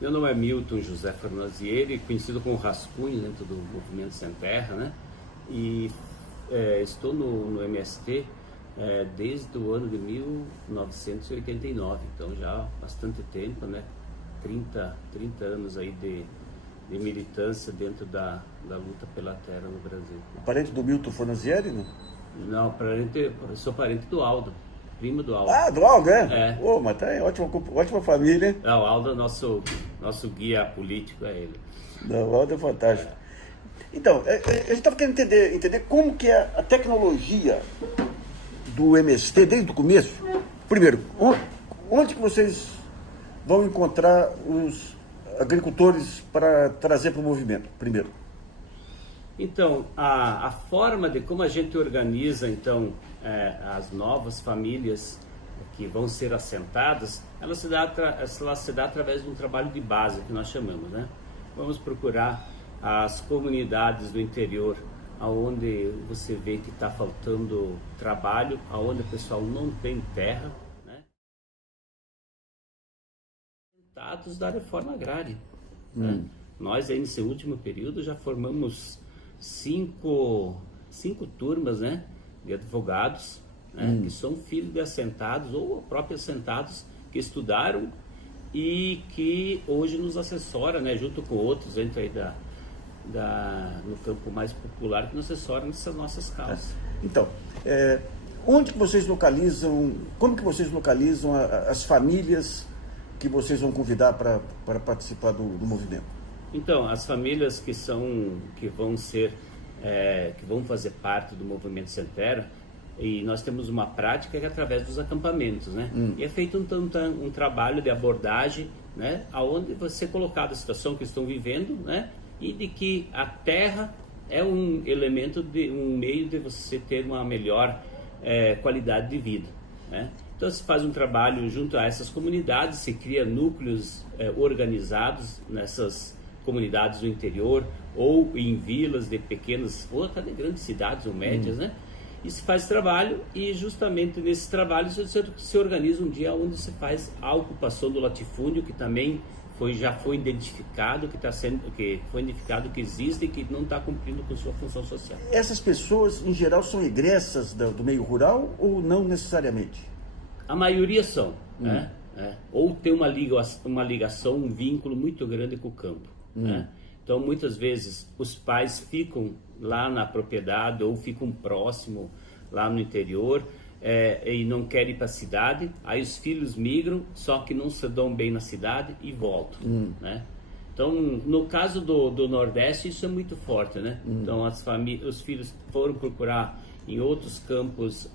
Meu nome é Milton José Fornazieri, conhecido como Rascunho dentro do Movimento Sem Terra, né? E estou no MST desde o ano de 1989, então já há bastante tempo, né? 30 anos aí de militância dentro da luta pela terra no Brasil. Parente do Milton Fornazieri, né? Não, eu sou parente do Aldo, primo do Aldo. Ah, do Aldo, é? É. Oh, mas tá em ótima família, hein? Não, o Aldo é nosso guia político, é ele. Não, o Aldo é fantástico. Então, a gente estava querendo entender como que é a tecnologia do MST desde o começo. Primeiro, onde que vocês vão encontrar os agricultores para trazer para o movimento, primeiro? Então, a forma de como a gente organiza, então, as novas famílias que vão ser assentadas, ela se dá através de um trabalho de base, que nós chamamos, né? Vamos procurar as comunidades do interior, aonde você vê que está faltando trabalho, aonde o pessoal não tem terra, né? Resultados da reforma agrária. Né? Nós aí nesse último período já formamos cinco turmas, né, de advogados, né, que são filhos de assentados ou próprios assentados que estudaram e que hoje nos assessora, né, junto com outros dentro aí no campo mais popular, que nos assessora nessas nossas causas. Então, onde que vocês localizam, como que vocês localizam as famílias que vocês vão convidar para participar do movimento? Então, as famílias que vão fazer parte do Movimento Sem Terra, e nós temos uma prática que é através dos acampamentos, né? E é feito um trabalho de abordagem, né? Aonde você colocado a situação que estão vivendo, né? E de que a terra é um elemento, um meio de você ter uma melhor qualidade de vida, né? Então se faz um trabalho junto a essas comunidades, se cria núcleos organizados nessas comunidades do interior ou em vilas de pequenas ou até de grandes cidades ou médias, né? E se faz trabalho e justamente nesse trabalho se organiza um dia onde se faz a ocupação do latifúndio, que também já foi identificado, que foi identificado que existe e que não está cumprindo com sua função social. Essas pessoas em geral são egressas do meio rural ou não necessariamente? A maioria são, né? Ou tem uma ligação, um vínculo muito grande com o campo. Né? Então muitas vezes os pais ficam lá na propriedade ou ficam próximo lá no interior e não querem ir para a cidade, aí os filhos migram, só que não se dão bem na cidade e voltam. Né? Então no caso do Nordeste isso é muito forte, né? Então os filhos foram procurar em outros campos,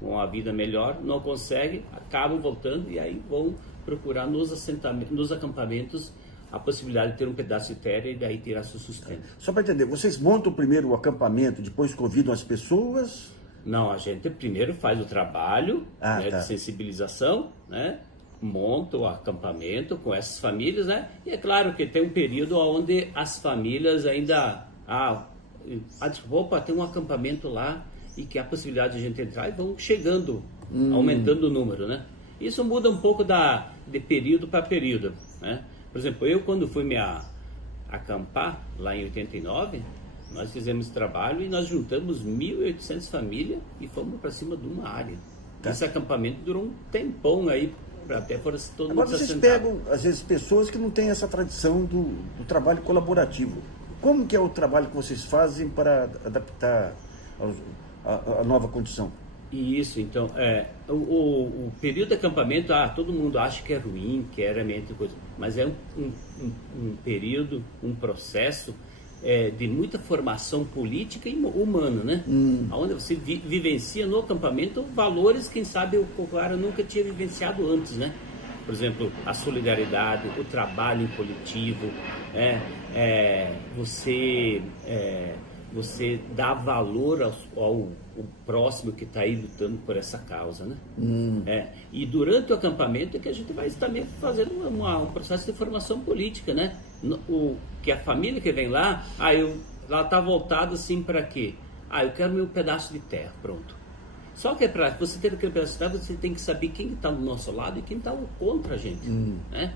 uma vida melhor, não conseguem, acabam voltando e aí vão procurar nos acampamentos a possibilidade de ter um pedaço de terra e daí tirar seu sustento. Só para entender, vocês montam primeiro o acampamento, depois convidam as pessoas? Não, a gente primeiro faz o trabalho de sensibilização, né? Monta o acampamento com essas famílias, né? E é claro que tem um período onde as famílias ainda... Opa, tem um acampamento lá e que há a possibilidade de a gente entrar e vão chegando, aumentando o número, né? Isso muda um pouco de período para período, né? Por exemplo, eu quando fui me acampar lá em 89, nós fizemos trabalho e nós juntamos 1.800 famílias e fomos para cima de uma área. Esse acampamento durou um tempão aí, até fora todo mundo. Agora vocês pegam, às vezes, pessoas que não têm essa tradição do trabalho colaborativo. Como que é o trabalho que vocês fazem para adaptar a nova condição? Isso, então, o período de acampamento, todo mundo acha que é ruim, que é realmente coisa, mas é um período, um processo de muita formação política e humana, né? Onde você vivencia no acampamento valores, quem sabe o cara nunca tinha vivenciado antes, né? Por exemplo, a solidariedade, o trabalho em coletivo, você dá valor ao próximo que está aí lutando por essa causa, né? E durante o acampamento é que a gente vai também fazendo um processo de formação política, né? Que a família que vem lá, ela está voltada assim para quê? Eu quero meu pedaço de terra, pronto. Só que para você ter aquele pedaço de terra, você tem que saber quem está do nosso lado e quem está contra a gente, né?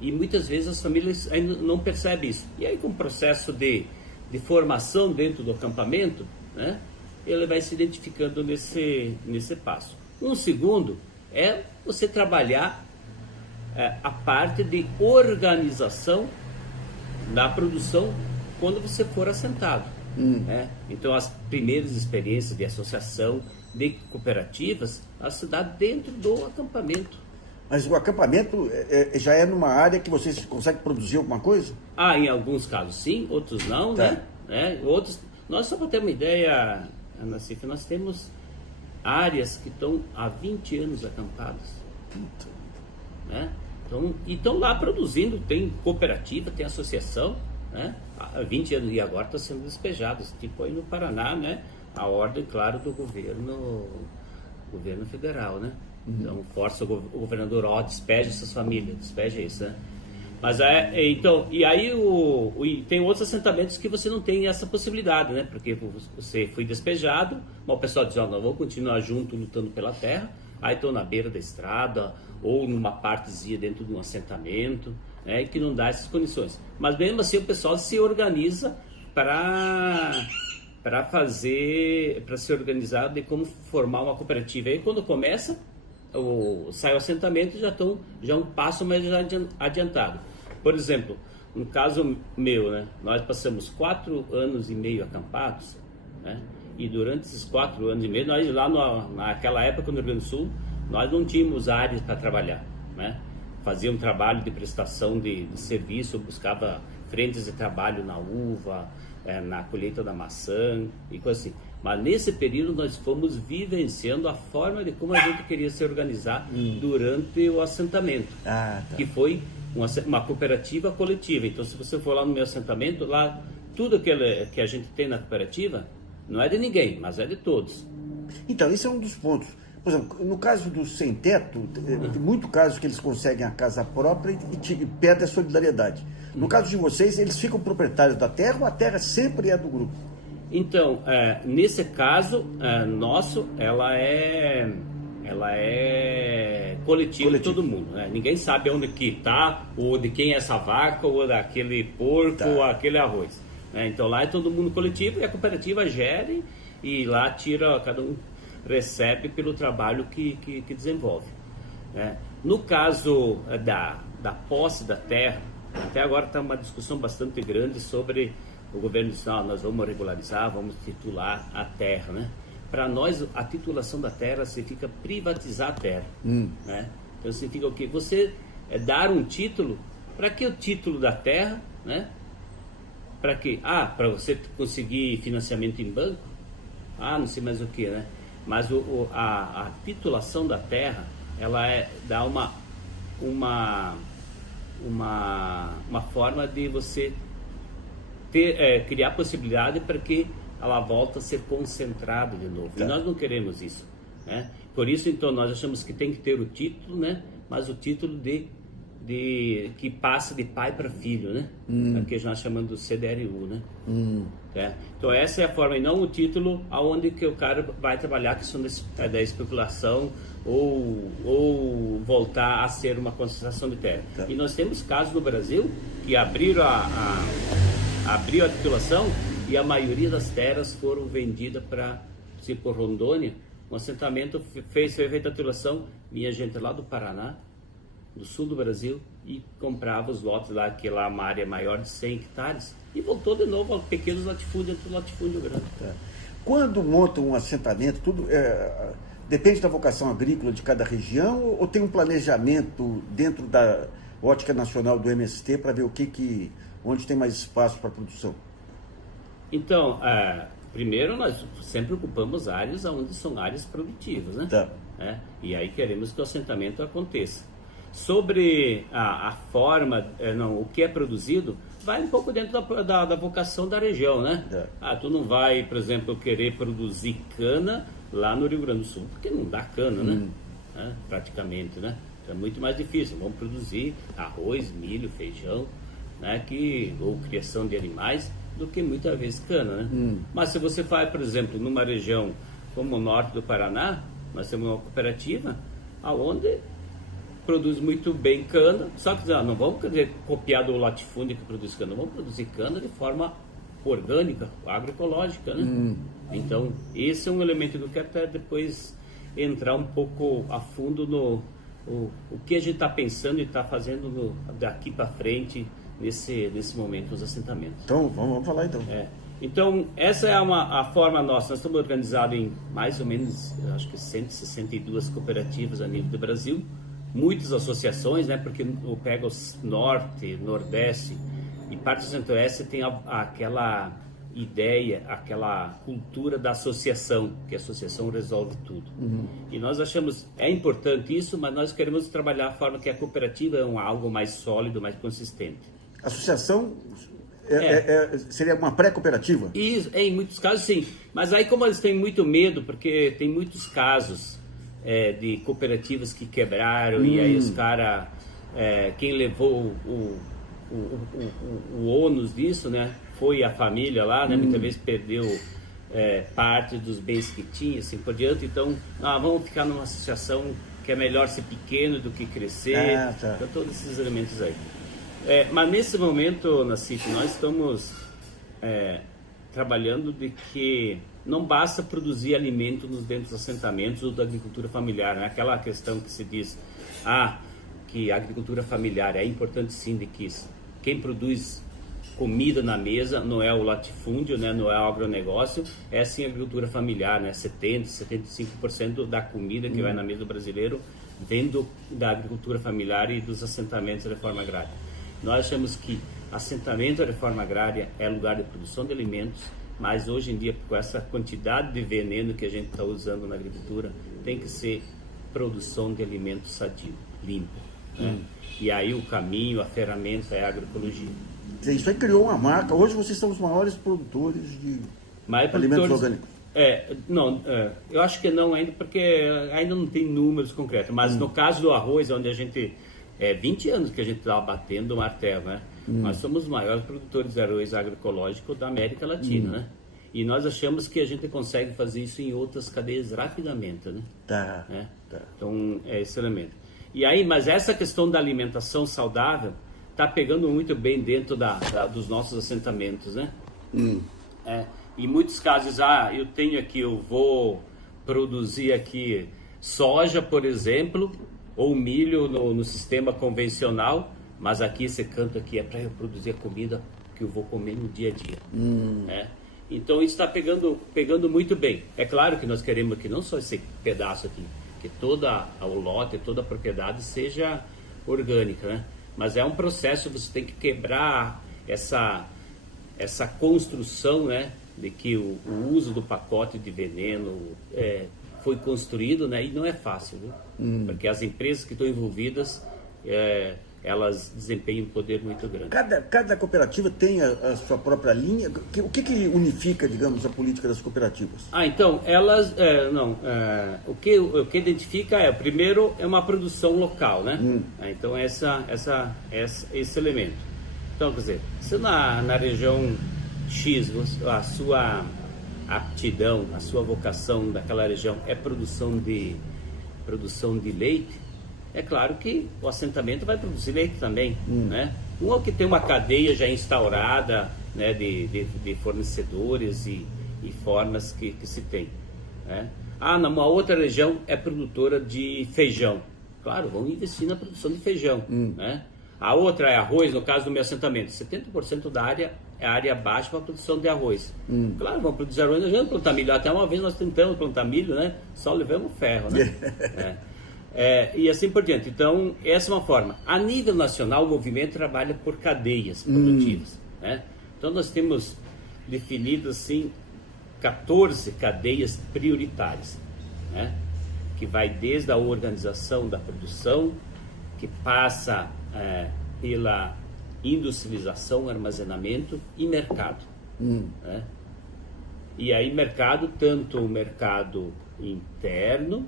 E muitas vezes as famílias ainda não percebem isso. E aí, com o processo de formação dentro do acampamento, né, ele vai se identificando nesse passo. Um segundo é você trabalhar a parte de organização da produção quando você for assentado. Né? Então, as primeiras experiências de associação, de cooperativas, elas se dão dentro do acampamento. Mas o acampamento já é numa área que vocês conseguem produzir alguma coisa? Em alguns casos sim, outros não, tá. né? Outros, nós, só para ter uma ideia, Ana Cifra, nós temos áreas que estão há 20 anos acampadas. Né? Então, e estão lá produzindo, tem cooperativa, tem associação, né? Há 20 anos, e agora está sendo despejados, tipo aí no Paraná, né? A ordem, claro, do governo federal, né? Então, força o governador, despeja essas famílias, despeja isso, né? Mas então, e aí tem outros assentamentos que você não tem essa possibilidade, né? Porque você foi despejado, mas o pessoal diz, não, vou continuar junto lutando pela terra, aí estão na beira da estrada, ou numa partezinha dentro de um assentamento, né? E que não dá essas condições. Mas mesmo assim o pessoal se organiza para se organizar de como formar uma cooperativa. Aí quando começa, sai o assentamento, já um passo mais adiantado. Por exemplo, no caso meu, né, nós passamos 4 anos e meio acampados, né, e durante esses 4 anos e meio, nós lá naquela época no Rio Grande do Sul, nós não tínhamos áreas para trabalhar, né? Fazia um trabalho de prestação de serviço, buscava frentes de trabalho na uva, na colheita da maçã e coisa assim. Mas nesse período nós fomos vivenciando a forma de como a gente queria se organizar durante o assentamento, que foi uma cooperativa coletiva. Então, se você for lá no meu assentamento, lá tudo que a gente tem na cooperativa não é de ninguém, mas é de todos. Então, esse é um dos pontos. Por exemplo, no caso do sem teto, tem muito casos que eles conseguem a casa própria e perdem a solidariedade. No caso de vocês, eles ficam proprietários da terra ou a terra sempre é do grupo? Então, nesse caso nosso, ela é coletiva de todo mundo, né? Ninguém sabe onde que está, ou de quem é essa vaca, ou daquele porco, ou aquele arroz, né? Então lá é todo mundo coletivo e a cooperativa gere e lá cada um recebe pelo trabalho que desenvolve, né? No caso da posse da terra, até agora está uma discussão bastante grande sobre o governo diz, nós vamos regularizar, vamos titular a terra, né? Para nós, a titulação da terra significa privatizar a terra, né? Então significa o quê? Você dar um título. Para que o título da terra, né? Para quê? Para você conseguir financiamento em banco? Não sei mais o que, né? Mas a titulação da terra, ela dá uma forma de você criar a possibilidade para que ela volta a ser concentrada de novo. E nós não queremos isso, né? Por isso, então, nós achamos que tem que ter o título, né? Mas o título que passa de pai para filho, né? Que nós chamamos do CDRU, né? Então, essa é a forma, e não o título aonde que o cara vai trabalhar a questão da especulação ou voltar a ser uma concentração de terra. E nós temos casos no Brasil que abriram abriu a titulação e a maioria das terras foram vendidas para, por Rondônia, um assentamento foi feita a titulação, vinha gente lá do Paraná, do sul do Brasil, e comprava os lotes lá, que lá é uma área maior de 100 hectares, e voltou de novo a pequenos latifúndios, entre o latifúndio grande. Quando montam um assentamento, tudo depende da vocação agrícola de cada região, ou tem um planejamento dentro da ótica nacional do MST para ver onde tem mais espaço para produção? Então, primeiro nós sempre ocupamos áreas onde são áreas produtivas, né? E aí queremos que o assentamento aconteça. Sobre a forma, o que é produzido, vai um pouco dentro da vocação da região, né? Tu não vai, por exemplo, querer produzir cana lá no Rio Grande do Sul, porque não dá cana, né? Praticamente, né? Então é muito mais difícil. Vamos produzir arroz, milho, feijão, né? Ou criação de animais, do que muitas vezes cana, né? Mas se você vai, por exemplo, numa região como o norte do Paraná, nós temos uma cooperativa onde produz muito bem cana, só que não vamos copiar do latifúndio que produz cana, vamos produzir cana de forma orgânica, agroecológica, né? Então, esse é um elemento que eu quero até depois entrar um pouco a fundo no o que a gente está pensando e está fazendo daqui para frente nesse momento nos assentamentos. Então, vamos falar então. Então, essa é a forma nossa. Nós estamos organizados em mais ou menos, acho que 162 cooperativas a nível do Brasil, muitas associações, né? Porque o pega o Norte, Nordeste e parte do Centro-Oeste tem aquela ideia, aquela cultura da associação, que a associação resolve tudo. E nós achamos, é importante isso, mas nós queremos trabalhar a forma que a cooperativa é algo mais sólido, mais consistente. Associação seria uma pré-cooperativa? Isso, em muitos casos sim, mas aí como eles têm muito medo, porque tem muitos casos de cooperativas que quebraram e aí os caras, quem levou o ônus disso, né? Foi a família lá, né? Muitas vezes perdeu parte dos bens que tinha, assim por diante. Então, vamos ficar numa associação que é melhor ser pequeno do que crescer. Tá. Então, todos esses elementos aí. Mas nesse momento, Nassif, nós estamos trabalhando de que não basta produzir alimento dentro dos assentamentos ou da agricultura familiar, né? Aquela questão que se diz, que a agricultura familiar é importante sim, de que quem produz comida na mesa não é o latifúndio, né? Não é o agronegócio, é sim a agricultura familiar, né? 70%, 75% da comida que vai na mesa do brasileiro vem da agricultura familiar e dos assentamentos da reforma agrária. Nós achamos que assentamento da reforma agrária é lugar de produção de alimentos, mas hoje em dia, com essa quantidade de veneno que a gente está usando na agricultura, tem que ser produção de alimento sadio, limpo, né? E aí o caminho, a ferramenta é a agroecologia. Isso aí criou uma marca. Hoje vocês são os maiores produtores de alimentos orgânicos. Eu acho que não ainda, porque ainda não tem números concretos. Mas no caso do arroz, onde a gente... 20 anos que a gente está batendo o martelo, né? Nós somos os maiores produtores de arroz agroecológico da América Latina, né? E nós achamos que a gente consegue fazer isso em outras cadeias rapidamente, né? Tá. Então, é esse elemento. E aí, mas essa questão da alimentação saudável está pegando muito bem dentro dos nossos assentamentos, né? Em muitos casos, eu vou produzir aqui soja, por exemplo, ou milho no sistema convencional, mas aqui esse canto aqui é para eu produzir a comida que eu vou comer no dia a dia. Né? Então isso está pegando muito bem. É claro que nós queremos que não só esse pedaço aqui, que todo o lote, toda a propriedade seja orgânica, né? Mas é um processo, você tem que quebrar essa construção, né? De que o uso do pacote de veneno foi construído, né? E não é fácil, viu? Porque as empresas que estão envolvidas, elas desempenham um poder muito grande. Cada cooperativa tem a sua própria linha. O que unifica, digamos, a política das cooperativas? Então, elas... o que identifica primeiro, é uma produção local, né? Então, esse elemento. Então, quer dizer, se na região X, a sua aptidão, a sua vocação daquela região é produção de leite, é claro que o assentamento vai produzir leite também, né? Um é o que tem uma cadeia já instaurada, né, de fornecedores e formas que se tem, né? Numa outra região é produtora de feijão, claro, vão investir na produção de feijão, né? A outra é arroz, no caso do meu assentamento, 70% da área é área baixa para a produção de arroz. Claro, vamos produzir arroz, nós vamos plantar milho. Até uma vez nós tentamos plantar milho, né? Só levamos ferro, né? E assim por diante. Então, essa é uma forma. A nível nacional, o movimento trabalha por cadeias produtivas, né? Então, nós temos definido, assim, 14 cadeias prioritárias, né? Que vai desde a organização da produção, que passa pela industrialização, armazenamento e mercado, né? E aí mercado, tanto o mercado interno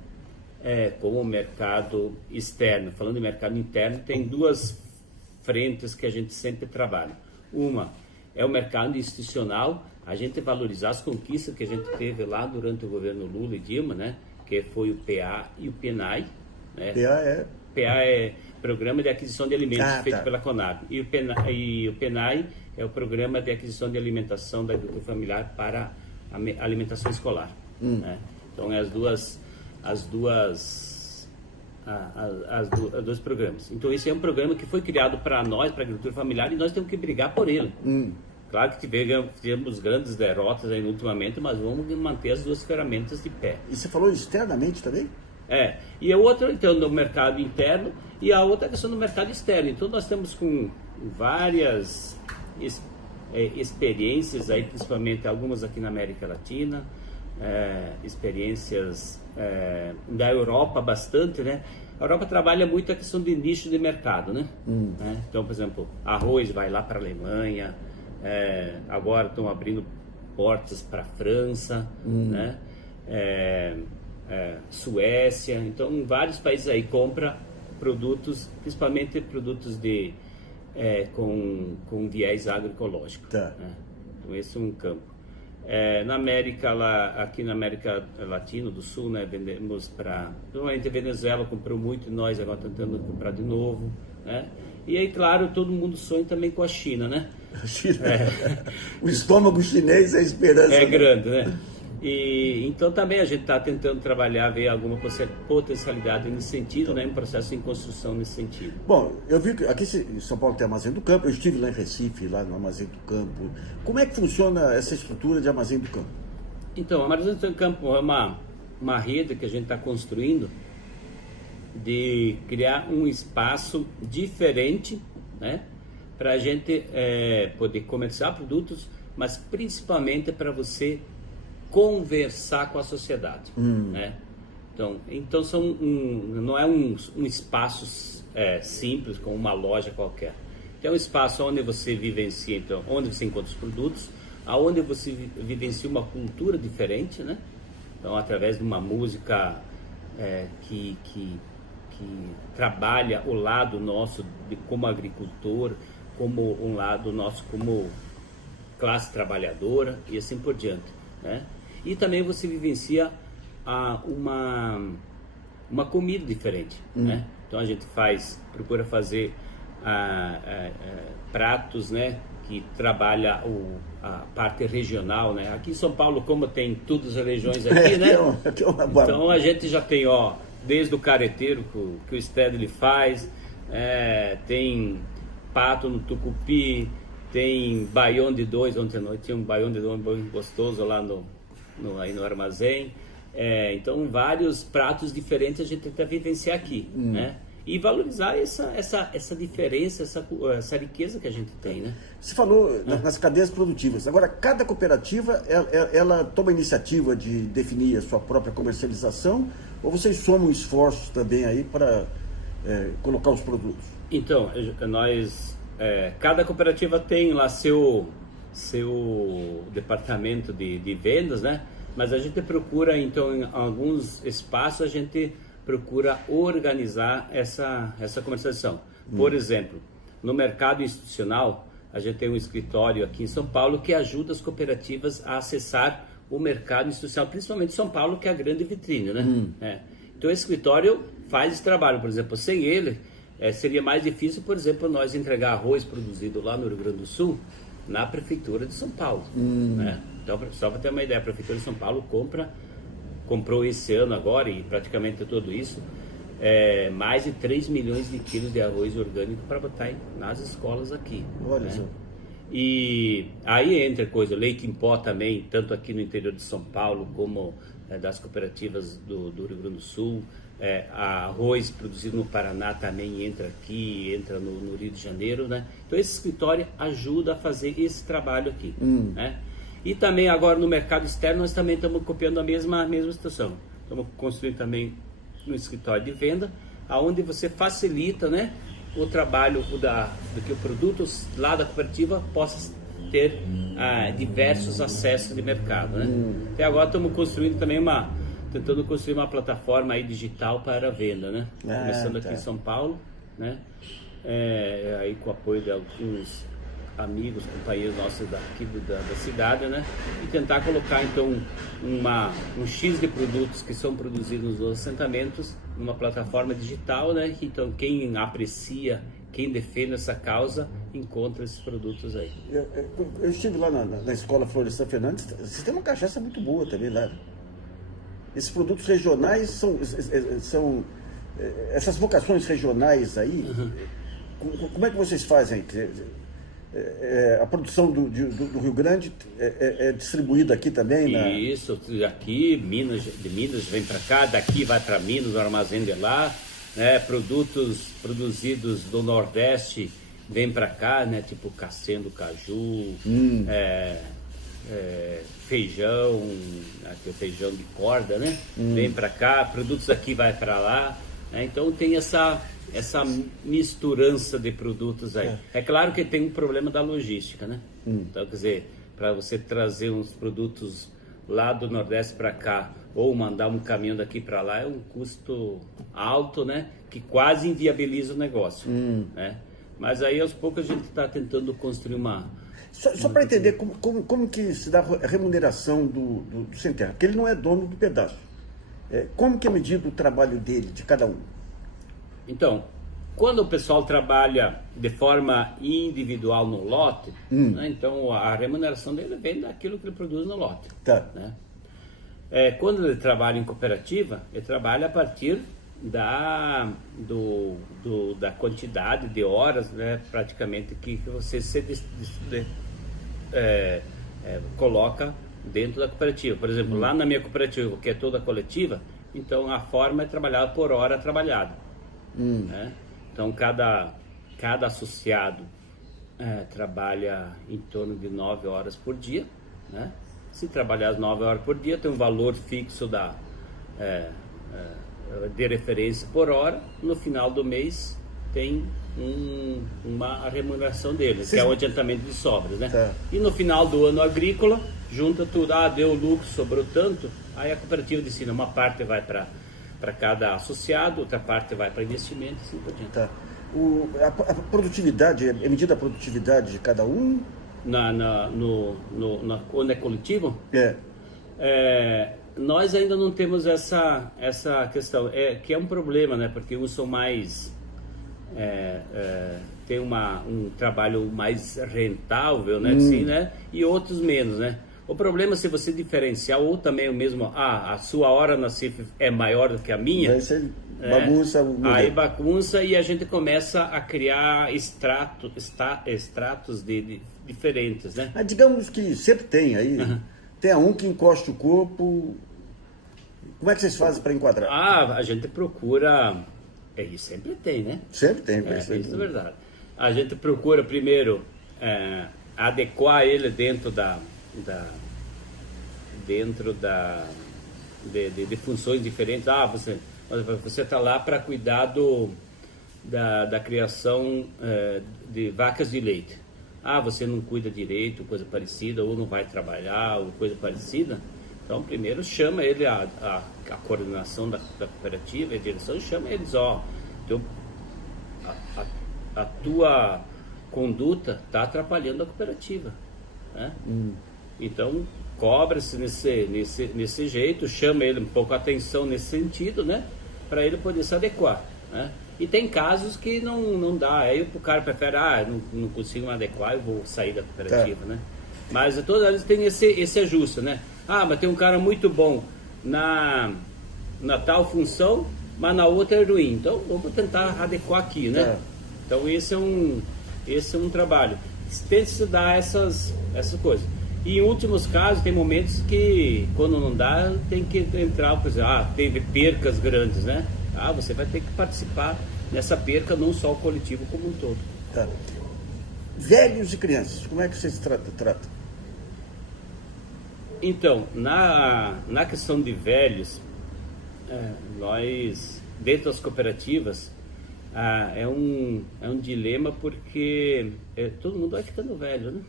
como o mercado externo. Falando em mercado interno, tem duas frentes que a gente sempre trabalha. Uma é o mercado institucional, a gente valorizar as conquistas que a gente teve lá durante o governo Lula e Dilma, né? Que foi o PA e o PNAE, né? PA PA é Programa de Aquisição de Alimentos, feito pela Conab. E o PENAI é o Programa de Aquisição de Alimentação da Agricultura Familiar para a alimentação escolar. Né? Então, é os dois programas. Então, esse é um programa que foi criado para nós, para a agricultura familiar, e nós temos que brigar por ele. Claro que tivemos grandes derrotas aí ultimamente, mas vamos manter as duas ferramentas de pé. E você falou externamente também? E a outra, então, no mercado interno, e a outra questão do mercado externo. Então, nós temos com várias experiências aí, principalmente algumas aqui na América Latina, experiências da Europa bastante, né? A Europa trabalha muito a questão de nicho de mercado, né? Então, por exemplo, arroz vai lá para a Alemanha, agora estão abrindo portas para a França, né? Suécia, então vários países aí compram produtos, principalmente produtos com viés agroecológico. Né? Então esse é um campo. Aqui na América Latina do Sul, né, vendemos para, principalmente a Venezuela comprou muito, e nós agora tentando comprar de novo, né? E aí, claro, todo mundo sonha também com a China, né? A China. O estômago chinês é a esperança. É grande, né? E então também a gente está tentando trabalhar, ver alguma potencialidade nesse sentido, né, um processo em construção nesse sentido. Bom, eu vi que aqui em São Paulo tem Armazém do Campo, eu estive lá em Recife, lá no Armazém do Campo. Como é que funciona essa estrutura de Armazém do Campo? Então, o Armazém do Campo é uma rede que a gente está construindo de criar um espaço diferente, né, para a gente poder comerciar produtos, mas principalmente para você conversar com a sociedade, né? Então não é um espaço simples como uma loja qualquer. É um espaço onde você vivencia, então, onde você encontra os produtos, aonde você vivencia uma cultura diferente, né? Então, através de uma música que trabalha o lado nosso como agricultor, como um lado nosso como classe trabalhadora e assim por diante, né? E também você vivencia uma comida diferente, né? Então a gente procura fazer pratos, né, que trabalha a parte regional, né? Aqui em São Paulo, como tem todas as regiões aqui, né? Então a gente já tem, desde o careteiro que o Stedley faz, tem pato no tucupi, tem baião de dois. Ontem à noite tinha um baião de dois bem gostoso lá aí no armazém. Então vários pratos diferentes a gente tenta vivenciar aqui, né? E valorizar essa diferença, essa riqueza que a gente tem, né? Você falou nas cadeias produtivas. Agora, cada cooperativa, ela toma a iniciativa de definir a sua própria comercialização, ou vocês somam esforços também aí para colocar os produtos? Então, cada cooperativa tem lá seu departamento de vendas, né? Mas a gente procura, então, em alguns espaços, a gente procura organizar essa comercialização. Por exemplo, no mercado institucional, a gente tem um escritório aqui em São Paulo que ajuda as cooperativas a acessar o mercado institucional, principalmente São Paulo, que é a grande vitrine, né? Então, esse escritório faz esse trabalho. Por exemplo, sem ele, seria mais difícil, por exemplo, nós entregar arroz produzido lá no Rio Grande do Sul na Prefeitura de São Paulo, né? Então, só para ter uma ideia, a Prefeitura de São Paulo comprou esse ano agora, e praticamente tudo isso, mais de 3 milhões de quilos de arroz orgânico para botar nas escolas aqui. Olha, né? E aí entra coisa, leite em pó também, tanto aqui no interior de São Paulo, como das cooperativas do Rio Grande do Sul. Arroz produzido no Paraná também entra aqui, entra no Rio de Janeiro, né? Então esse escritório ajuda a fazer esse trabalho aqui, né? E também agora no mercado externo nós também estamos copiando a mesma situação. Estamos construindo também um escritório de venda, aonde você facilita, né, o trabalho do que o produto lá da cooperativa possa ter diversos acessos de mercado, né? Até agora estamos construindo também tentando construir uma plataforma aí digital para a venda, né? Começando aqui em São Paulo, né? Aí com o apoio de amigos, companheiros nossos daqui da cidade, né? E tentar colocar então um X de produtos que são produzidos nos assentamentos numa plataforma digital, né? Então quem aprecia, quem defende essa causa, encontra esses produtos aí. Eu estive lá na escola Florestan Fernandes, vocês têm uma cachaça muito boa também lá. Esses produtos regionais são essas vocações regionais aí, como é que vocês fazem? A produção do Rio Grande é distribuída aqui também? Isso, aqui, de Minas vem para cá, daqui vai para Minas, o armazém de lá, né? Produtos produzidos do Nordeste vem para cá, né? Tipo cassendo, caju, feijão, aquele feijão de corda, né? Vem para cá, produtos aqui vai para lá, né? Então tem essa misturança de produtos aí. É claro que tem um problema da logística, né? Então, quer dizer, para você trazer uns produtos lá do Nordeste para cá ou mandar um caminhão daqui para lá é um custo alto, né? Que quase inviabiliza o negócio, né? Mas aí aos poucos a gente está tentando construir uma... Só para entender como que se dá a remuneração do Sem Terra, porque ele não é dono do pedaço. Como que é medido o trabalho dele, de cada um? Então, quando o pessoal trabalha de forma individual no lote, né, então a remuneração dele vem daquilo que ele produz no lote. Tá. Né? Quando ele trabalha em cooperativa, ele trabalha a partir da quantidade de horas, né, praticamente, que você coloca dentro da cooperativa. Por exemplo, lá na minha cooperativa, que é toda coletiva, então a forma é trabalhada por hora trabalhada. Né? Então cada associado trabalha em torno de 9 horas por dia, né? Se trabalhar as 9 horas por dia, tem um valor fixo de referência por hora. No final do mês tem uma remuneração dele, que é o adiantamento de sobras, né? Tá. E no final do ano agrícola, junta tudo, deu lucro, sobrou tanto, aí a cooperativa decide, uma parte vai para cada associado, outra parte vai para investimento, assim por diante. Tá. A produtividade, é medida a produtividade de cada um? Quando é coletivo? Nós ainda não temos essa questão, que é um problema, né? Porque uns são mais... tem um trabalho mais rentável, né? Assim, né? E outros menos, né? O problema é se você diferenciar, ou também o mesmo, a sua hora na CIF é maior do que a minha. Aí você bagunça. Aí bagunça e a gente começa a criar estratos diferentes, né? Mas digamos que sempre tem aí, tem um que encosta o corpo. Como é que vocês fazem para enquadrar? A gente procura, e sempre tem, né? Sempre tem. Isso é verdade. A gente procura primeiro adequar ele dentro de funções diferentes. Você está lá para cuidar da criação de vacas de leite. Você não cuida direito, coisa parecida, ou não vai trabalhar, ou coisa parecida. Então, primeiro chama ele, a coordenação da cooperativa, a direção, chama eles, a tua conduta está atrapalhando a cooperativa, né? Então, cobra-se nesse jeito, chama ele um pouco a atenção nesse sentido, né? Para ele poder se adequar, né? E tem casos que não dá, aí o cara prefere, não consigo me adequar, eu vou sair da cooperativa, né? Mas todas elas têm esse ajuste, né? Mas tem um cara muito bom na tal função, mas na outra é ruim, então vamos tentar adequar aqui, né? Então esse é um trabalho. Tem que estudar essas coisas. E em últimos casos, tem momentos que, quando não dá, tem que entrar, por exemplo, teve percas grandes, né? Você vai ter que participar nessa perca, não só o coletivo como um todo. Tá. Velhos e crianças, como é que vocês tratam? Então, na questão de velhos, nós, dentro das cooperativas, é um dilema porque todo mundo vai ficando velho, né?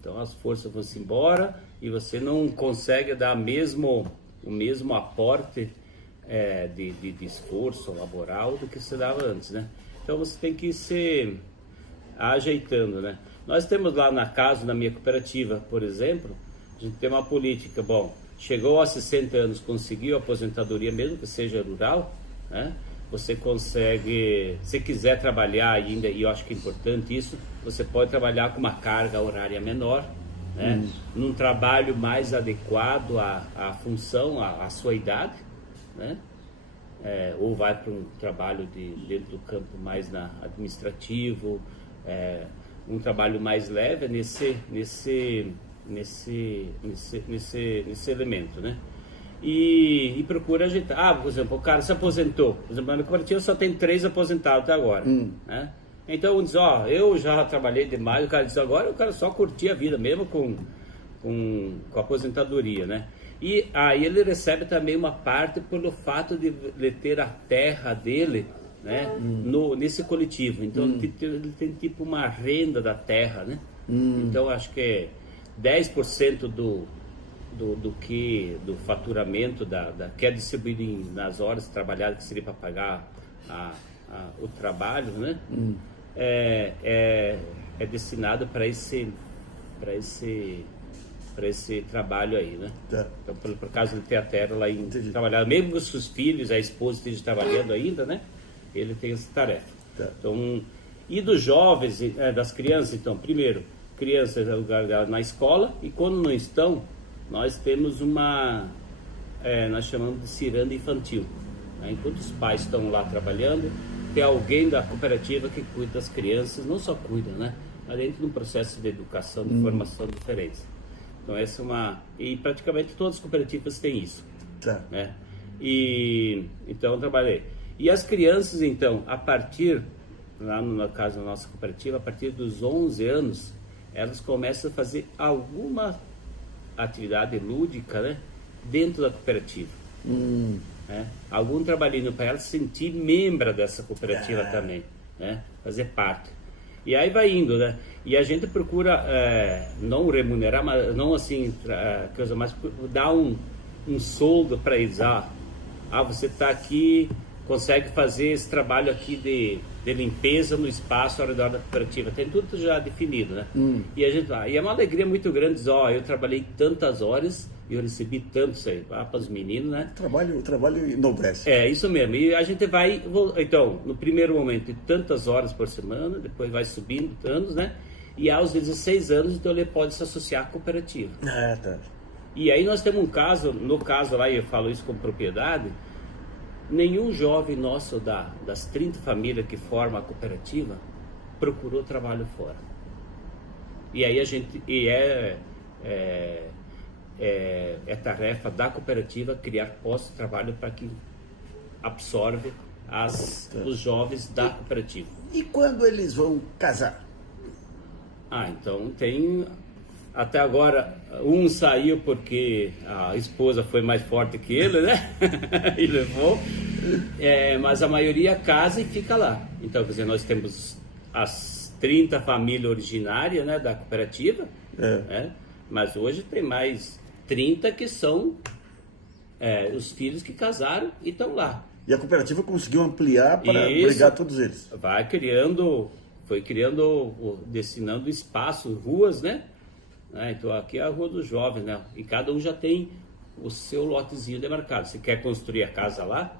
Então as forças vão se embora e você não consegue dar o mesmo aporte de esforço laboral do que você dava antes, né? Então você tem que ir se ajeitando, né? Nós temos lá na casa, na minha cooperativa, por exemplo, a gente tem uma política, bom, chegou aos 60 anos, conseguiu a aposentadoria, mesmo que seja rural, né? Você consegue, se quiser trabalhar ainda, e eu acho que é importante isso, você pode trabalhar com uma carga horária menor, né? Num trabalho mais adequado à função, à sua idade, né? Ou vai para um trabalho dentro do campo mais administrativo, um trabalho mais leve nesse elemento, né? E procura ajeitar. Por exemplo, o cara se aposentou. Por exemplo, na cooperativa só tem 3 aposentados até agora, né? Então um diz, eu já trabalhei demais. O cara diz, agora eu quero só curtir a vida mesmo com a aposentadoria, né? E aí ele recebe também uma parte pelo fato de ter a terra dele, né, nesse coletivo. Então ele tem tipo uma renda da terra, né? Então acho que é 10% do faturamento que é distribuído nas horas trabalhadas, que seria para pagar o trabalho, né? É destinado para esse trabalho aí, né? Então, por causa de ter a terra lá em trabalhar, mesmo os seus filhos, a esposa esteja trabalhando ainda, né? Ele tem essa tarefa. Então, e dos jovens, das crianças, então, primeiro, crianças é o lugar dela na escola, e quando não estão, nós temos nós chamamos de ciranda infantil, né? Enquanto os pais estão lá trabalhando, tem alguém da cooperativa que cuida das crianças, não só cuida, né? Mas dentro de um processo de educação, de formação diferente. Então essa e praticamente todas as cooperativas têm isso, né? E então eu trabalhei. E as crianças, então, lá no caso da nossa cooperativa, a partir dos 11 anos, elas começam a fazer alguma atividade lúdica, né, dentro da cooperativa. Né? Algum trabalhinho para elas se sentir membro dessa cooperativa também, né? Fazer parte. E aí vai indo, né? E a gente procura não remunerar, mas não assim, coisa mais, dar um soldo para eles. Você está aqui, consegue fazer esse trabalho aqui de limpeza no espaço ao redor da cooperativa. Tem tudo já definido, né? E a gente e é uma alegria muito grande dizer, eu trabalhei tantas horas e eu recebi tanto isso aí, para os meninos, né? O trabalho enobrece. Isso mesmo. E a gente vai, então, no primeiro momento, tantas horas por semana, depois vai subindo anos, né? E aos 16 anos, então ele pode se associar à cooperativa. Tá. E aí nós temos um caso, no caso lá, eu falo isso com propriedade, nenhum jovem nosso das 30 famílias que formam a cooperativa procurou trabalho fora. E aí a gente, é tarefa da cooperativa criar postos de trabalho para que absorve os jovens da cooperativa. E quando eles vão casar? Então tem... Até agora, um saiu porque a esposa foi mais forte que ele, né? E levou. Mas a maioria casa e fica lá. Então, quer dizer, nós temos as 30 famílias originárias, né, da cooperativa, né? Mas hoje tem mais 30 que são os filhos que casaram e estão lá. E a cooperativa conseguiu ampliar para abrigar todos eles. Foi criando, destinando espaços, ruas, né? Então aqui é a Rua dos Jovens, né? E cada um já tem o seu lotezinho demarcado. Se quer construir a casa lá,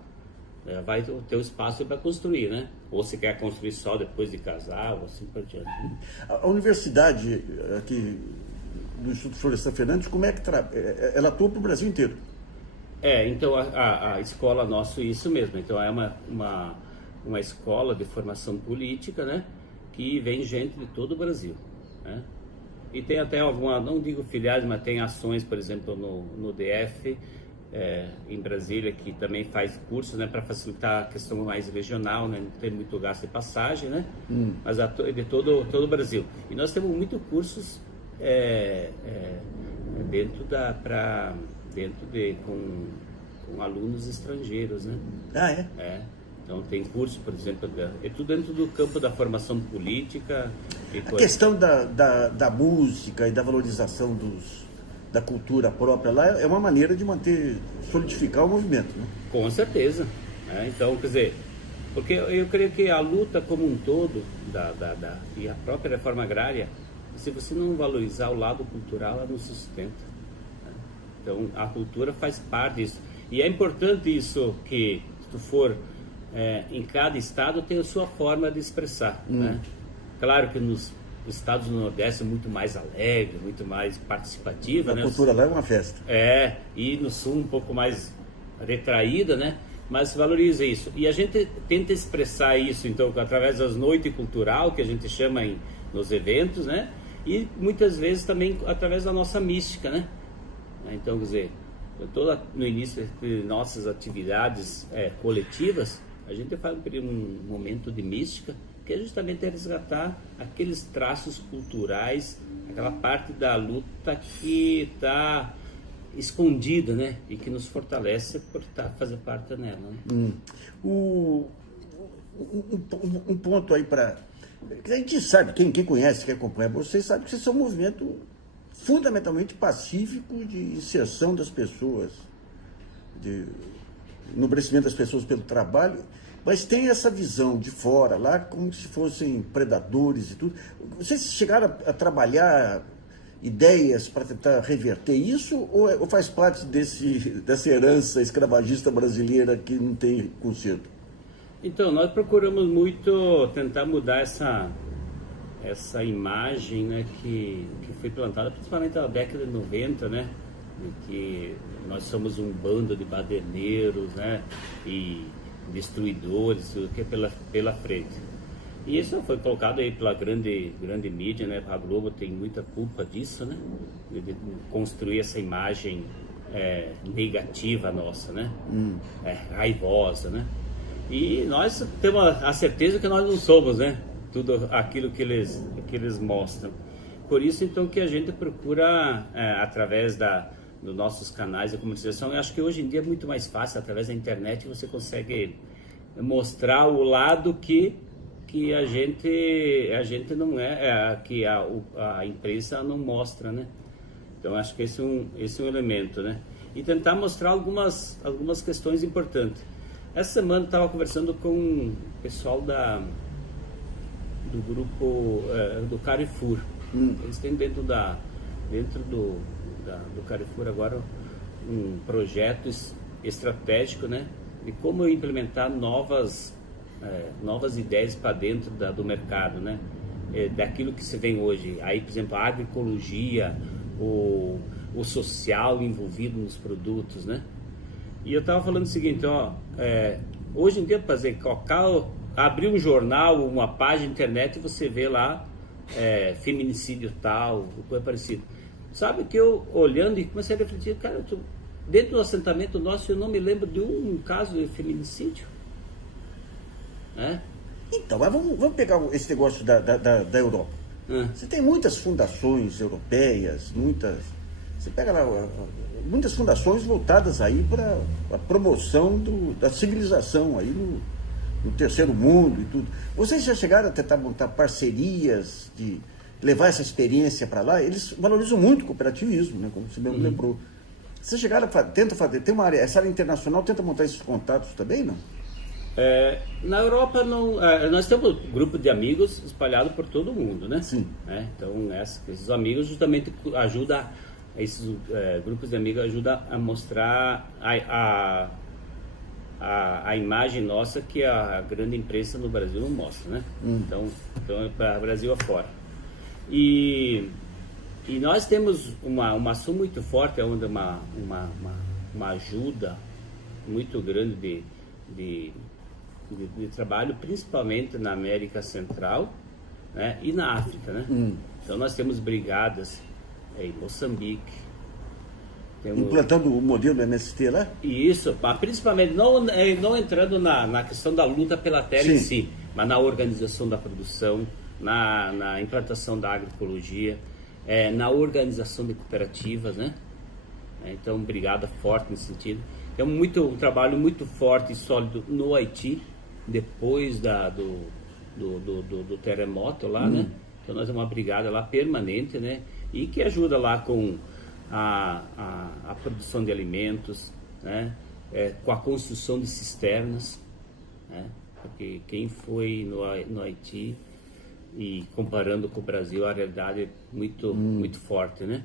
vai ter o espaço para construir, né? Ou se quer construir só depois de casar, ou assim por diante. A universidade aqui do Instituto Florestan Fernandes, como é que ela atua para o Brasil inteiro? Então a escola nossa, isso mesmo. Então é uma escola de formação política, né? Que vem gente de todo o Brasil, né? E tem até não digo filiais, mas tem ações, por exemplo, no DF, em Brasília, que também faz cursos, né, para facilitar a questão mais regional, né, não tem muito gasto de passagem, né, mas de todo o Brasil. E nós temos muitos cursos com alunos estrangeiros, né? Então tem curso, por exemplo, tudo dentro do campo da formação política. A questão da música e da valorização da cultura própria lá é uma maneira de solidificar o movimento, né? Com certeza. Então, quer dizer, porque eu creio que a luta como um todo, e a própria reforma agrária, se você não valorizar o lado cultural, ela não se sustenta, né? Então, a cultura faz parte disso. E é importante isso que, se tu for em cada estado, tem a sua forma de expressar, né? Claro que nos estados do Nordeste é muito mais alegre, muito mais participativa, né? A cultura lá é uma festa. E no Sul um pouco mais retraída, né? Mas valoriza isso. E a gente tenta expressar isso, então, através das noites cultural, que a gente chama nos eventos, né? E muitas vezes também através da nossa mística, né? Então, quer dizer, no início de nossas atividades coletivas, a gente faz um momento de mística, que é justamente resgatar aqueles traços culturais, aquela parte da luta que está escondida, né? E que nos fortalece por fazer parte dela, né? Um ponto aí para... A gente sabe, quem conhece, quem acompanha vocês, sabe que vocês são um movimento fundamentalmente pacífico de inserção das pessoas, de enobrecimento das pessoas pelo trabalho, mas tem essa visão de fora, lá como se fossem predadores e tudo. Vocês chegaram a trabalhar ideias para tentar reverter isso, ou faz parte dessa herança escravagista brasileira que não tem conserto? Então, nós procuramos muito tentar mudar essa imagem, né, que foi plantada principalmente na década de 90, né, de que nós somos um bando de baderneiros, né, e destruidores, tudo que é pela frente. E isso foi colocado aí pela grande mídia, né, a Globo tem muita culpa disso, né, de construir essa imagem negativa nossa, né, raivosa, né. E nós temos a certeza que nós não somos, né? Tudo aquilo que eles mostram. Por isso, então, que a gente procura, através dos nossos canais de comunicação, eu acho que hoje em dia é muito mais fácil, através da internet, você consegue mostrar o lado que a gente não que a imprensa não mostra, né? Então, acho que esse é um elemento, né? E tentar mostrar algumas questões importantes. Essa semana eu estava conversando com o pessoal do grupo do Carrefour. Eles têm dentro do Carrefour agora um projeto estratégico, né, de como implementar novas ideias para dentro do mercado, né, daquilo que se vem hoje. Aí, por exemplo, a agroecologia, o social envolvido nos produtos, né. E eu estava falando o seguinte, hoje em dia, abrir um jornal, uma página de internet, você vê lá feminicídio tal, coisa parecida. Sabe que eu, olhando e comecei a refletir, cara, dentro do assentamento nosso, eu não me lembro de um caso de feminicídio. Então, mas vamos pegar esse negócio da Europa. Você tem muitas fundações europeias, você pega lá muitas fundações voltadas aí para a promoção da civilização aí no terceiro mundo e tudo. Vocês já chegaram a tentar montar parcerias, de levar essa experiência para lá? Eles valorizam muito o cooperativismo, né, como você mesmo lembrou. Vocês chegaram tenta fazer, tem uma área, essa área internacional tenta montar esses contatos também, não? Na Europa não, nós temos um grupo de amigos espalhado por todo o mundo, né? Sim. Então esses amigos justamente ajudam, esses grupos de amigos ajudam a mostrar a imagem nossa que a grande imprensa no Brasil não mostra, né? Então é para o Brasil afora. E nós temos uma ação muito forte, onde uma ajuda muito grande de trabalho, principalmente na América Central, né, e na África, né? Então nós temos brigadas em Moçambique. Implantando o modelo MST lá? Isso, mas principalmente não entrando na questão da luta pela terra em si, mas na organização da produção, na implantação da agroecologia, na organização de cooperativas, né? Então, brigada forte nesse sentido. Tem um trabalho muito forte e sólido no Haiti, depois do terremoto lá, né? Então, nós temos uma brigada lá permanente, né? E que ajuda lá com a produção de alimentos, né? Com a construção de cisternas, né? Porque quem foi no Haiti e comparando com o Brasil, a realidade é muito forte, né?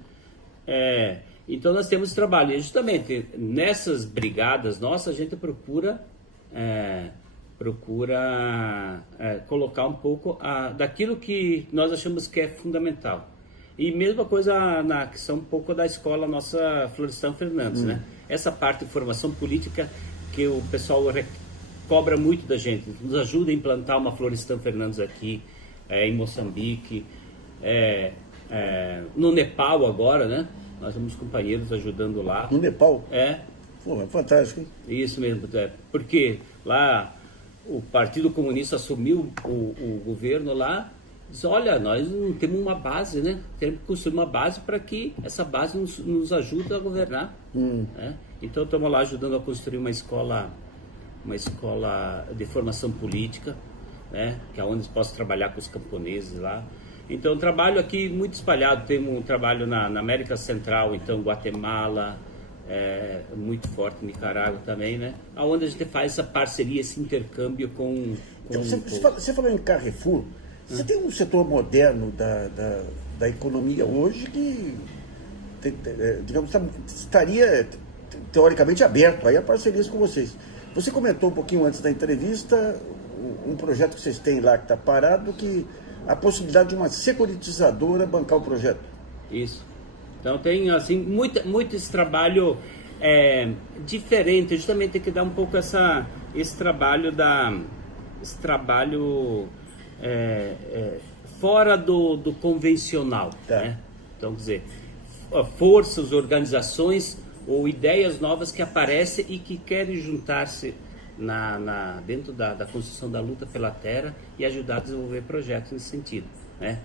Então nós temos trabalho, e justamente nessas brigadas nossas a gente procura colocar um pouco daquilo que nós achamos que é fundamental. E mesma coisa na questão um pouco da escola nossa Florestan Fernandes, né? Essa parte de formação política que o pessoal cobra muito da gente, nos ajuda a implantar uma Florestan Fernandes aqui, em Moçambique, no Nepal agora, né? Nós temos companheiros ajudando lá. No Nepal? Pô, é fantástico, hein? Isso mesmo, porque lá o Partido Comunista assumiu o governo lá, diz, olha, nós não temos uma base, né? Temos que construir uma base para que essa base nos ajude a governar. Né? Então estamos lá ajudando a construir uma escola de formação política, né? Que é onde se possa trabalhar com os camponeses lá. Então trabalho aqui muito espalhado, temos um trabalho na América Central, então Guatemala, muito forte, Nicarágua também, né? Onde a gente faz essa parceria, esse intercâmbio com então, você falou em Carrefour, você tem um setor moderno da economia hoje que, digamos, estaria teoricamente aberto aí a parcerias com vocês. Você comentou um pouquinho antes da entrevista um projeto que vocês têm lá que está parado, que a possibilidade de uma securitizadora bancar o projeto. Isso. Então tem assim muito esse trabalho diferente, justamente tem que dar um pouco esse trabalho fora do convencional, né? Então, quer dizer, forças, organizações ou ideias novas que aparecem e que querem juntar-se dentro da construção da luta pela terra e ajudar a desenvolver projetos nesse sentido, né?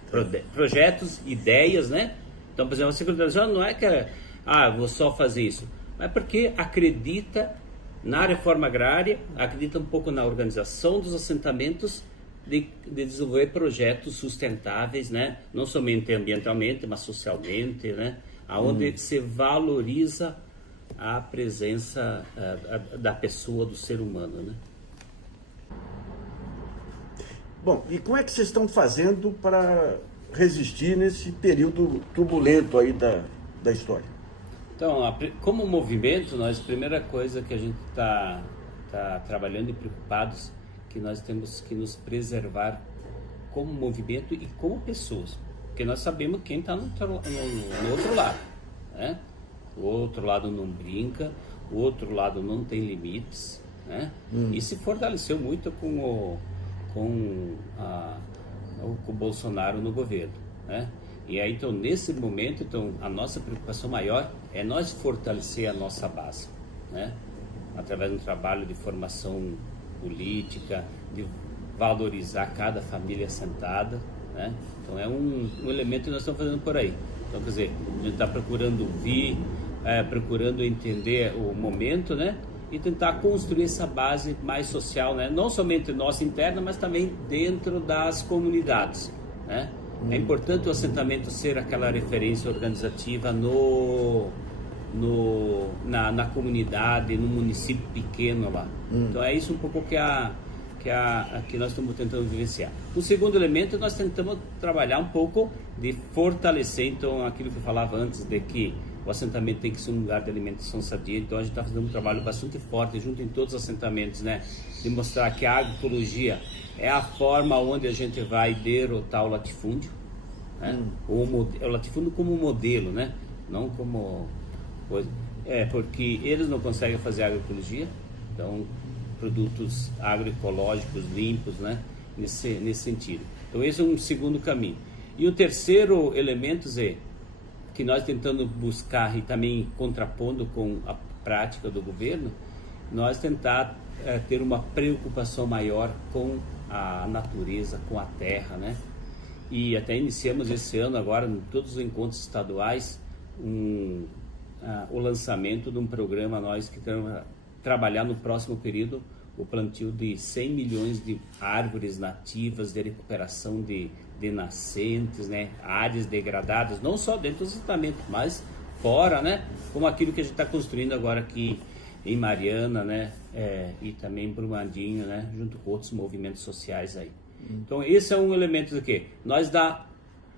Projetos, ideias, né? Então, por exemplo, a securitização não é que vou só fazer isso, mas porque acredita na reforma agrária, acredita um pouco na organização dos assentamentos, de desenvolver projetos sustentáveis, né? Não somente ambientalmente, mas socialmente, né? Onde se valoriza a presença da pessoa, do ser humano, né? Bom, e como é que vocês estão fazendo para resistir nesse período turbulento aí da história? Então, como movimento, a primeira coisa que a gente está trabalhando e preocupados, que nós temos que nos preservar como movimento e como pessoas, porque nós sabemos quem está no outro lado, né? O outro lado não brinca, o outro lado não tem limites, né? E se fortaleceu muito com o Bolsonaro no governo, né? E aí, então, nesse momento, a nossa preocupação maior é nós fortalecer a nossa base, né? Através de um trabalho de formação política, de valorizar cada família assentada, né? Então é um elemento que nós estamos fazendo por aí. Então, quer dizer, a gente está procurando ouvir, procurando entender o momento, né? E tentar construir essa base mais social, né? Não somente nossa interna, mas também dentro das comunidades, né? É importante o assentamento ser aquela referência organizativa na comunidade, no município pequeno lá. Então é isso um pouco que nós estamos tentando vivenciar. O segundo elemento, nós tentamos trabalhar um pouco de fortalecer, então, aquilo que eu falava antes, de que o assentamento tem que ser um lugar de alimentação sadia. Então a gente está fazendo um trabalho bastante forte junto em todos os assentamentos, né? De mostrar que a agroecologia é a forma onde a gente vai derrotar o latifúndio, né? O latifúndio como modelo, né? Não como coisa. Porque eles não conseguem fazer agroecologia, então produtos agroecológicos limpos, né? Nesse sentido. Então esse é um segundo caminho. E o terceiro elemento é que nós tentando buscar e também contrapondo com a prática do governo, nós tentar ter uma preocupação maior com a natureza, com a terra, né? E até iniciamos esse ano agora, em todos os encontros estaduais, o lançamento de um programa nós que estamos a trabalhar no próximo período o plantio de 100 milhões de árvores nativas de recuperação de nascentes, né? Áreas degradadas, não só dentro do assentamento, mas fora, né? Como aquilo que a gente está construindo agora aqui em Mariana, né? E também em Brumadinho, né? Junto com outros movimentos sociais aí. Então, esse é um elemento do quê? Nós dá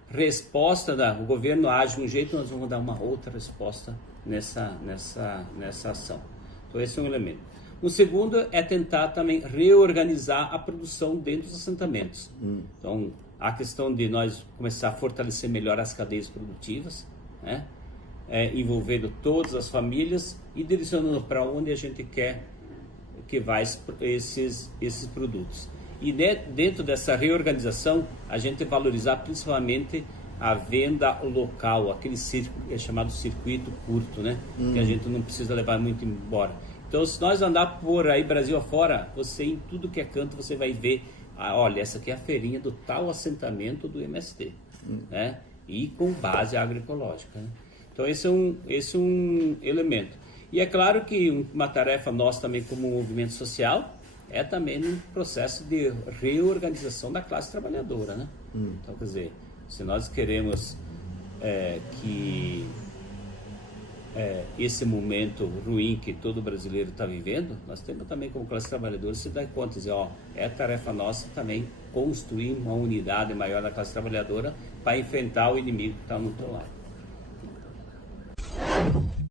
resposta, o governo age de um jeito, nós vamos dar uma outra resposta nessa ação. Então, esse é um elemento. O segundo é tentar também reorganizar a produção dentro dos assentamentos. Então, a questão de nós começar a fortalecer melhor as cadeias produtivas, né? Envolvendo todas as famílias e direcionando para onde a gente quer que vai esses produtos. E dentro dessa reorganização, a gente valorizar principalmente a venda local, aquele é chamado circuito curto, né? Que a gente não precisa levar muito embora. Então, se nós andar por aí Brasil afora, você em tudo que é canto, você vai ver, olha, essa aqui é a feirinha do tal assentamento do MST, né? E com base agroecológica, né? Então, esse é um elemento. E é claro que uma tarefa nossa também como movimento social é também um processo de reorganização da classe trabalhadora, né? Então, quer dizer, se nós queremos que esse momento ruim que todo brasileiro está vivendo, nós temos também como classe trabalhadora se dar conta, dizer, é tarefa nossa também construir uma unidade maior da classe trabalhadora para enfrentar o inimigo que está no outro lado.